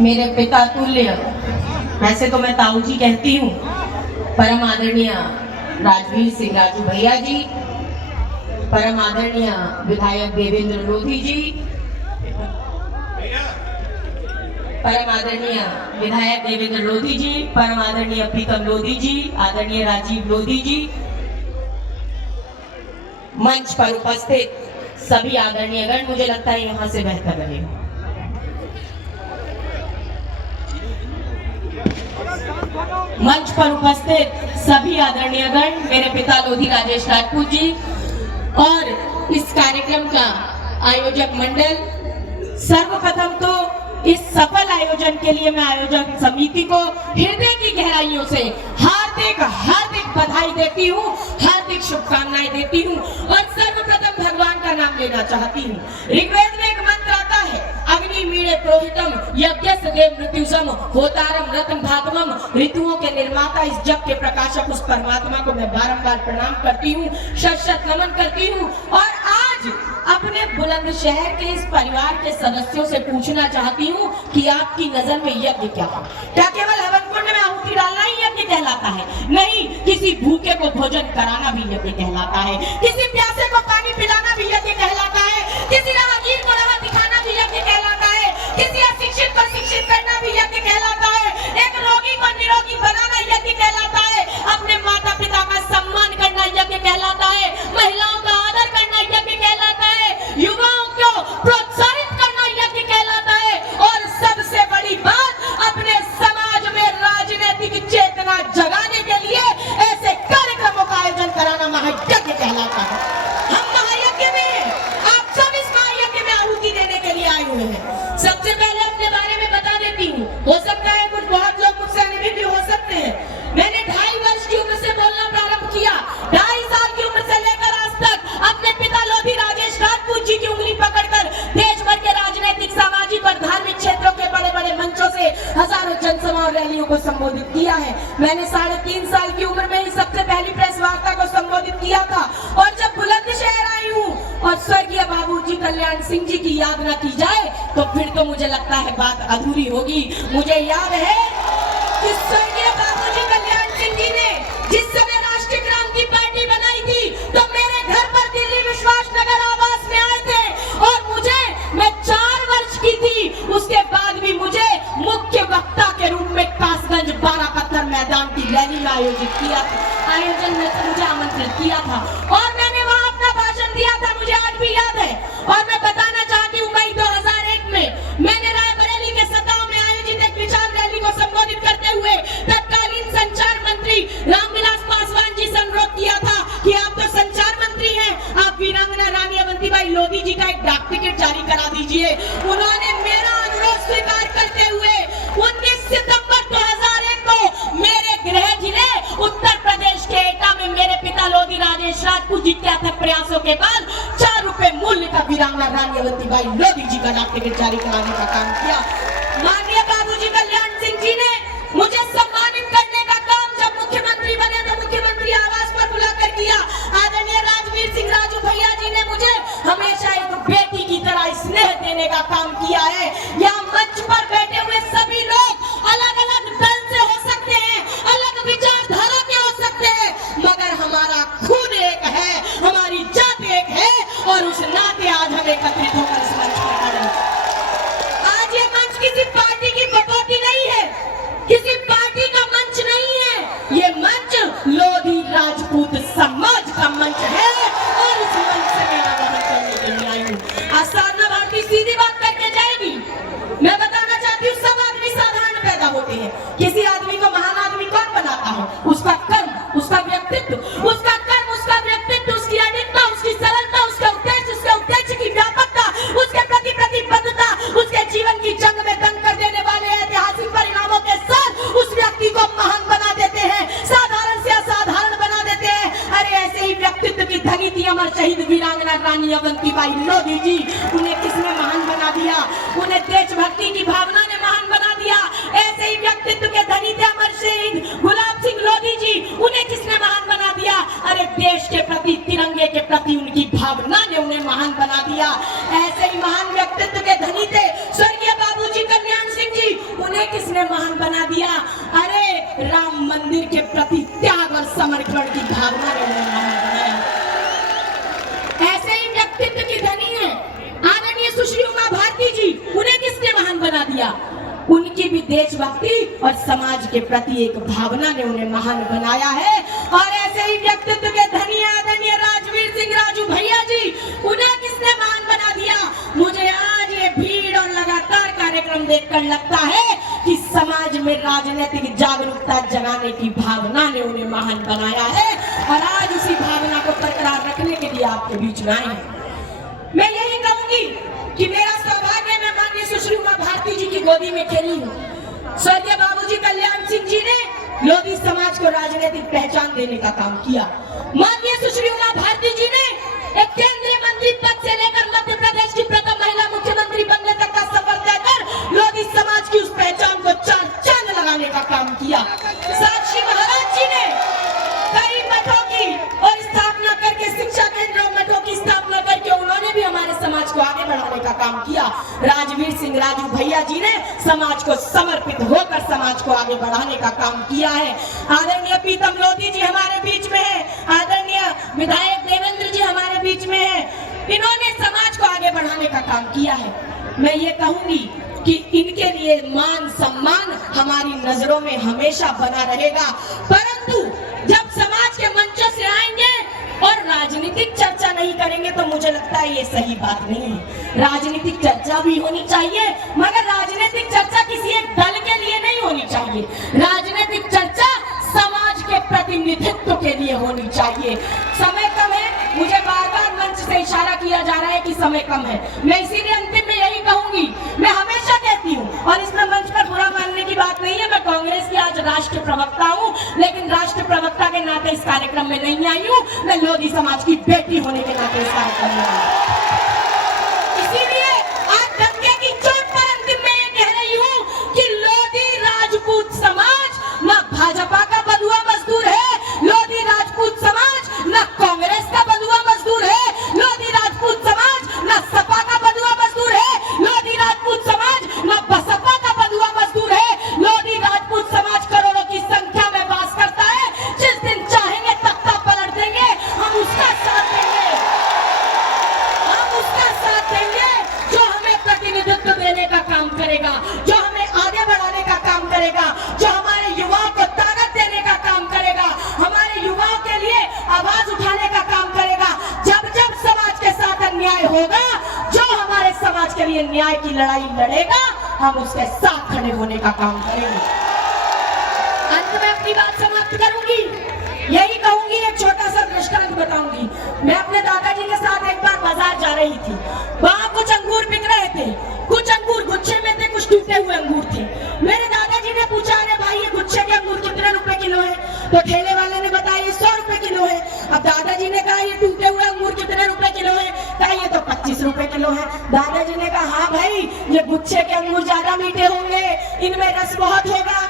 मेरे पिता तुल्य, वैसे तो मैं ताऊ जी कहती हूँ, परम आदरणीय राजवीर सिंह राजू भैया जी, परम आदरणीय विधायक देवेंद्र लोधी जी, परम आदरणीय विधायक देवेंद्र लोधी जी, परम आदरणीय प्रीतम लोधी जी, आदरणीय राजीव लोधी जी, मंच पर उपस्थित सभी आदरणीय गण, मुझे लगता है यहाँ से बेहतर रहेगा। मंच पर उपस्थित सभी आदरणीय गण, मेरे पिता लोधी राजेश राजपूत जी और इस कार्यक्रम का आयोजक मंडल, सर्वप्रथम तो इस सफल आयोजन के लिए मैं आयोजक समिति को हृदय की गहराइयों से हार्दिक हार्दिक बधाई देती हूँ, हार्दिक शुभकामनाएं देती हूँ और सर्वप्रथम भगवान का नाम लेना चाहती हूँ। ऋग्वेद में एक मंत्र आता है, अग्नि मीणे प्रोहितम यज्ञस्य देव मृत्युसम होतारम रत्न धातुमम, ऋतुओं के निर्माता इस जग के प्रकाशक उस परमात्मा को मैं बारंबार प्रणाम करती हूँ, शत नमन करती हूँ। और आज अपने बुलंदशहर के इस परिवार के सदस्यों से पूछना चाहती हूँ कि आपकी नजर में यज्ञ क्या है? क्या केवल हवन कुंड में आहुति डालना ही यज्ञ कहलाता है? नहीं, किसी भूखे को भोजन कराना भी यज्ञ कहलाता है, किसी प्यासे को पानी पिलाना भी यज्ञ कहलाता है, किसी राहगीर को राह दिखाना भी यज्ञ कहलाता है, किसी अशिक्षित को शिक्षित करना भी यज्ञ कहलाता है, एक रोगी को निरोगी बनाना यज्ञ कहलाता है, अपने माता पिता का सम्मान करना यज्ञ कहलाता है, महिलाओं का आदर करना यज्ञ कहलाता है, युवाओं को प्रोत्साहित करना यज्ञ कहलाता है और सबसे बड़ी बात, अपने समाज में राजनीतिक चेतना जगाने के लिए ऐसे कार्यक्रमों का आयोजन कराना महायज्ञ कहलाता है। हम महायज्ञ में, आप सब इस महायज्ञ में आहुति देने के लिए आए हुए हैं। सबसे पहले अपने बारे में बता देती हूँ, हो सकता है कुछ बहुत लोग मुझसे अनुभवी भी हो सकते हैं। मैंने 2.5 वर्ष की उम्र से बोलना प्रारंभ किया, 2.5 साल की उम्र से लेकर आज तक अपने पिता लोधी राजेश राजपूत जी की उंगली पकड़कर देश भर के राजनीतिक, सामाजिक और धार्मिक क्षेत्रों के बड़े बड़े मंचों से हजारों जनसभा और रैलियों को संबोधित किया है। मैंने 3.5 साल की उम्र में ही सबसे पहली प्रेस वार्ता को संबोधित किया था और जब बुलंदशहर आई हूँ और स्वर्गीय बाबूजी कल्याण सिंह जी की याद न की जाए तो फिर तो मुझे लगता है बात अधूरी होगी। मुझे याद है कि स्वर्गीय बाबूजी कल्याण सिंह जी ने जिस समय राष्ट्रीय क्रांति पार्टी बनाई थी तो मेरे घर पर दिल्ली विश्वास नगर आवास में आए थे और मैं 4 वर्ष की थी, उसके बाद भी मुझे मुख्य वक्ता के रूप में कासगंज 12 पत्थर मैदान की रैली में आयोजन में मुझे आमंत्रित किया था और मैंने वहां अपना भाषण दिया था, मुझे आज भी याद है। और मैं बताना चाहती हूँ, मई 2001 में मैंने रायबरेली के सताओं में आयोजित एक विचार रैली को संबोधित करते हुए तत्कालीन संचार मंत्री रामविलास पासवान जी से अनुरोध किया था कि आप तो संचार मंत्री हैं, आप वीरांगना रानी अवंतीबाई लोधी जी का एक डाक टिकट जारी करा दीजिए। उन्होंने मेरा अनुरोध स्वीकार करते हुए 19 सितंबर 2001 को मेरे गृह जिले उत्तर प्रदेश के एटा में मेरे पिता लोधी राजेश राजपूत जी के अथक प्रयासों के बाद 4 रुपए मूल्य का वीरांगना रानी अवंतीबाई लोधी जी का डाक टिकट जारी कराने का काम किया। माननीय बाबूजी कल्याण सिंह जी ने मुझे सम्मानित करने का काम जब मुख्यमंत्री बने तो मुख्यमंत्री आवास पर बुलाकर किया। आदरणीय राजवीर सिंह राजू भैया जी ने मुझे हमेशा एक बेटी की तरह स्नेह देने का काम किया है। यहाँ मंच पर बैठे हुए सभी लोग अलग अलग दल से हो सकते हैं, अलग विचारधारा के हो सकते हैं, मगर हमारा खून एक है, हमारी जात एक है और उस नाते आज हम एकत्रित होकर इस मंच पर खड़े हैं। आज ये मंच किसी पार्टी की कटौती नहीं है, किसी पार्टी का मंच नहीं है, ये मंच लोधी राजपूत समाज का मंच है और उस मंच से मेरा वहन करने के लिए आई हूँ। आसाना भारती सीधी बात करके जाएगी। मैं बताना चाहती हूँ, सब आदमी साधारण पैदा होते हैं, किसी आदमी को महान आदमी कौन बनाता है? उसका कर्म, उसका व्यक्तित्व, उसका कर्म, उसका व्यक्तित्व, उसकी अडिगता, उसकी सरलता, उसके उद्देश्य की व्यापकता, उसके प्रति प्रतिबद्धता, उसके जीवन की जंग में दंग कर देने वाले ऐतिहासिक परिणामों के साथ उस व्यक्ति को महान बना देते हैं, साधारण से असाधारण बना देते हैं। अरे ऐसे ही व्यक्तित्व की धनी थी अमर शहीद वीरांगना रानी अवंतीबाई लोधी जी। उन्हें किसने महान बना दिया? उन्हें देशभक्ति की भावना ने महान बना दिया। ऐसे ही व्यक्तित्व के धनी थे अमर शहीद गुलाब सिंह लोधी जी। उन्हें किसने महान बना दिया? अरे देश के प्रति, तिरंगे के प्रति उनकी भावना ने उन्हें महान बना दिया। ऐसे ही महान व्यक्तित्व के धनी थे स्वर्गीय बाबूजी कल्याण सिंह जी। देशभक्ति और समाज के प्रति एक भावना ने उन्हें महान बनाया है। और ऐसे ही व्यक्तित्व के धनी आदरणीय राजवीर सिंह राजू भैया जी, उन्हें किसने महान बना दिया? मुझे आज ये भीड़ और लगातार कार्यक्रम देखकर लगता है कि समाज में राजनीतिक जागरूकता जगाने की भावना ने उन्हें महान बनाया है और आज उसी भावना को बरकरार रखने के लिए आपके बीच में आए हैं। मैं यही कहूंगी कि मेरा सौभाग्य मैं माननीय सुश्री उमा भारती जी की गोदी में खेली हूँ। स्वर्गीय बाबूजी कल्याण सिंह जी ने लोधी समाज को राजनीतिक पहचान देने का काम किया। माननीय सुश्री उमा भारती जी ने एक केंद्रीय मंत्री पद से लेकर मध्य प्रदेश की प्रथम महिला मुख्यमंत्री बनने तक का सफर तय कर लोधी समाज की उस पहचान को चांद लगाने का काम किया। साक्षी महाराज जी ने कई मठों की और स्थापना करके शिक्षा केंद्रों मठों की स्थापना करके उन्होंने भी हमारे समाज को आगे बढ़ाने का काम किया। राजवीर सिंह राजू भैया जी ने समाज को समर्पित होकर समाज को आगे बढ़ाने का काम किया है। आदरणीय प्रीतम लोधी जी हमारे बीच में है, आदरणीय विधायक देवेंद्र जी हमारे बीच में है। इन्होंने समाज को आगे बढ़ाने का काम किया है। मैं ये कहूंगी कि इनके लिए मान सम्मान हमारी नजरों में हमेशा बना रहेगा, परंतु जब समाज के मंचों से आएंगे और राजनीतिक चर्चा नहीं करेंगे तो मुझे लगता है ये सही बात नहीं है। राजनीतिक चर्चा भी होनी चाहिए, मगर राजनीतिक चर्चा किसी एक दल के लिए नहीं होनी चाहिए। राजनीतिक चर्चा समाज के प्रतिनिधित्व के लिए होनी चाहिए। समय कम है, मुझे बार बार मंच से इशारा किया जा रहा है कि समय कम है। मैं इसीलिए अंतिम में यही कहूंगी, मैं हमेशा कहती हूँ और इसमें मंच पर बुरा मानने की बात नहीं है, मैं कांग्रेस की आज राष्ट्र प्रवक्ता हूँ, लेकिन राष्ट्र प्रवक्ता के नाते इस कार्यक्रम में नहीं आई हूँ, मैं लोधी समाज की बेटी होने के नाते इस कार्यक्रम में आई। इसीलिए आज दंगे की चोट पर अंतिम में ये कह रही हूँ कि लोधी राजपूत समाज न भाजपा का बंधुआ मजदूर है, लोधी राजपूत समाज न कांग्रेस का बंधुआ मजदूर है, लोधी राजपूत समाज न सपा का बंधुआ मजदूर है, लोधी राजपूत समाज न बसपा का बंधुआ मजदूर है। लोधी राजपूत समाज करोड़ों की संख्या में वास करता है। जिस दिन चाहेंगे तख्ता पलट देंगे, हम उसका साथ देंगे, हम उसका साथ देंगे जो हमें प्रतिनिधित्व देने का काम करेगा, जो हमें आगे बढ़ाने का काम करेगा, जो हमारे युवाओं को ताकत देने का काम करेगा, हमारे युवाओं के लिए आवाज उठाने का काम करेगा। जब जब समाज के साथ अन्याय होगा, जो हमारे समाज के लिए न्याय की लड़ाई लड़ेगा, हम उसके साथ खड़े होने का काम करेंगे। अंत में अपनी बात समाप्त करूंगी, यही कहूंगी, एक छोटा सा दृष्टांत बताऊंगी। मैं अपने दादाजी के साथ एक बार बाजार जा रही थी, वहां कुछ अंगूर बिक रहे थे, कुछ अंगूर गुच्छे में थे, कुछ टूटे हुए अंगूर थे। मेरे दादाजी ने पूछा, अरे भाई ये गुच्छे के अंगूर कितने रुपए किलो है? तो ठेले वाले ने बताया 100 रुपए किलो है। अब दादाजी ने कहा ये टूटे हुए अंगूर कितने रुपए किलो है? कहा ये तो 25 रुपए किलो है। दादाजी ने कहा हाँ भाई, ये गुच्छे के अंगूर ज्यादा मीठे होंगे, इनमें रस बहुत होगा,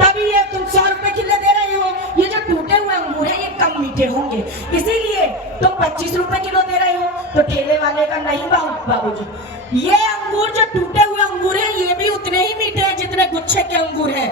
तभी ये तुम 100 रुपए किलो दे रहे हो। ये जो टूटे हुए अंगूर है ये कम मीठे होंगे, इसीलिए तुम 25 रुपए किलो दे रहे हो। तो ठेले वाले का नहीं बाबूजी, ये अंगूर जो टूटे हुए अंगूर है ये भी उतने ही मीठे हैं जितने गुच्छे के अंगूर हैं,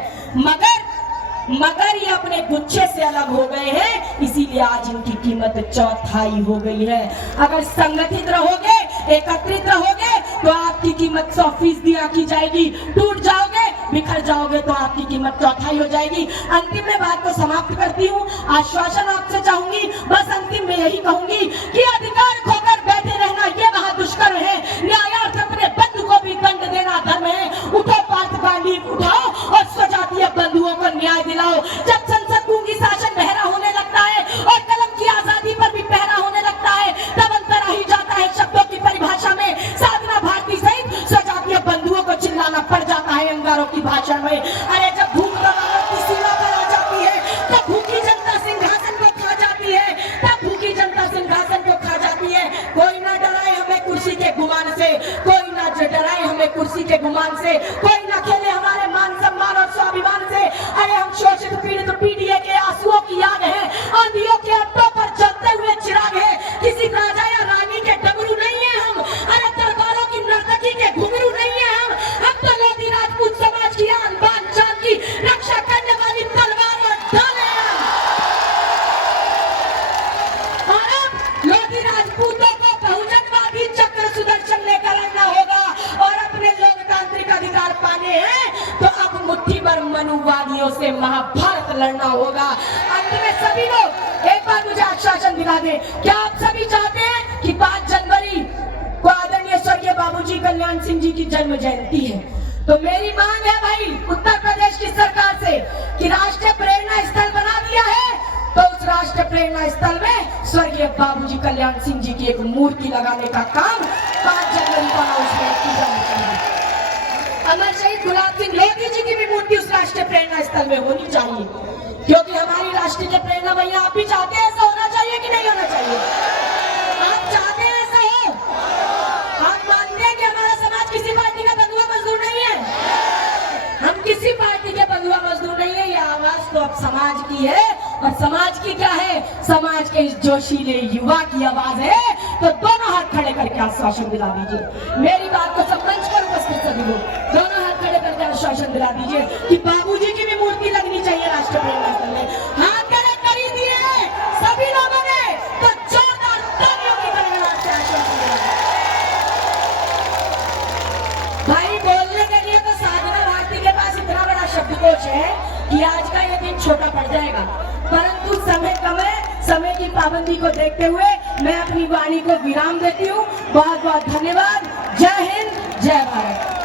मगर ये अपने गुच्छे से अलग हो गए हैं, इसीलिए आज इनकी कीमत चौथाई हो गई है। अगर संगठित रहोगे, एकत्रित रहोगे तो आपकी कीमत 100% आंकी जाएगी। टूट जाओगे, बिखर जाओगे तो आपकी कीमत चौथाई हो जाएगी। अंतिम में बात को समाप्त करती हूँ, आश्वासन आपसे चाहूंगी, बस अंतिम में यही कहूंगी कि अधिकार खोकर बैठे रहना ये महादुष्कर है, न्यायार्थ अपने बंधु को भी दंड देना धर्म है। उठो पार्थ गांधी, उठाओ और स्वजातीय बंधुओं को न्याय दिलाओ। जब संसद गूंगी शासन बहरा होने लगता है और कलम की आजादी पर भी पहरा होने लगता है, तब अंतर आ ही जाता है शब्दों की परिभाषा में। साधना भारती सहित स्वजातीय बंधुओं को चिल्लाना पड़ जाता है अंगारों की भाषा में। अरे जब भूख की सीमा पर आ जाती है, तब भूखी जनता सिंहासन को खा जाती है, तब भूखी जनता सिंहासन को खा जाती है। कोई ना डराए हमें कुर्सी के गुमान से, कोई ना डराए हमें कुर्सी के गुमान से, कोई ना खेले हमारे मान सम्मान और स्वाभिमान से। अरे हम शोषित पीड़ित पीड़िए के आंसुओं की याद है, आंधियों के अड्डों पर जलते हुए चिराग है। किसी राजा या रानी के डमरू नहीं है हम, अरे दरबारों की नर्तकी के घुंघरू नहीं है हम तो लोधी राजपूत समाज की आन बान शान की रक्षा करने वाली तलवार और ढाल हैं। और अब लोधी राजपूतों को बहुजनवादी चक्र सुदर्शन लेकर आना होगा और अपने लोकतांत्रिक अधिकार पाने हैं तो अब मुट्ठी भर मनुवादियों से महाभारत लड़ना होगा। अंत में सभी लोग एक बार मुझे आश्वासन दिला दे, क्या आप सभी चाहते हैं कि 5 जनवरी को आदरणीय स्वर्गीय बाबूजी कल्याण सिंह जी की जन्म जयंती है? तो मेरी मांग है भाई उत्तर प्रदेश की सरकार से कि राष्ट्रीय प्रेरणा स्थल बना दिया है, तो उस राष्ट्रीय प्रेरणा स्थल में स्वर्गीय बाबूजी कल्याण सिंह जी की एक मूर्ति लगाने का काम 5 जनवरी को अनाउंसमेंट की जानी चाहिए। अमर शहीद गुलाब सिंह लोधी जी की भी मूर्ति उस राष्ट्रीय प्रेरणा स्थल में होनी चाहिए, क्योंकि हमारी राष्ट्रीय प्रेरणा भैया आप भी चाहते हैं ऐसा होना चाहिए कि नहीं होना चाहिए? आप चाहते हैं ऐसा हो? आप मानते हैं कि हमारा समाज किसी पार्टी का बंधुआ मजदूर नहीं है? हम किसी पार्टी के बंधुआ मजदूर नहीं है। ये आवाज तो अब समाज की है, और समाज की क्या है? समाज के इस जोशीले युवा की आवाज है। तो दोनों हाथ खड़े करके आश्वासन दिला दीजिए, मेरी बात को सब मंच पर उपस्थित सभी लोग दोनों हाथ खड़े करके आश्वासन दिला दीजिए कि बाबूजी की भी मूर्ति लगनी चाहिए राष्ट्रीय प्रेरणा स्थल में। हाथ खड़े कर ही दिए सभी लोगों ने, तो जोरदार तालियों की गड़गड़ाहट से आश्वासन दिला। भाई बोलने के लिए तो साधना भारती के पास इतना बड़ा शब्दकोश है कि आज का ये दिन छोटा पड़ जाएगा, परंतु समय कम है। समय की पाबंदी को देखते हुए मैं अपनी वाणी को विराम देती हूँ। बहुत बहुत धन्यवाद। जय हिंद, जय भारत।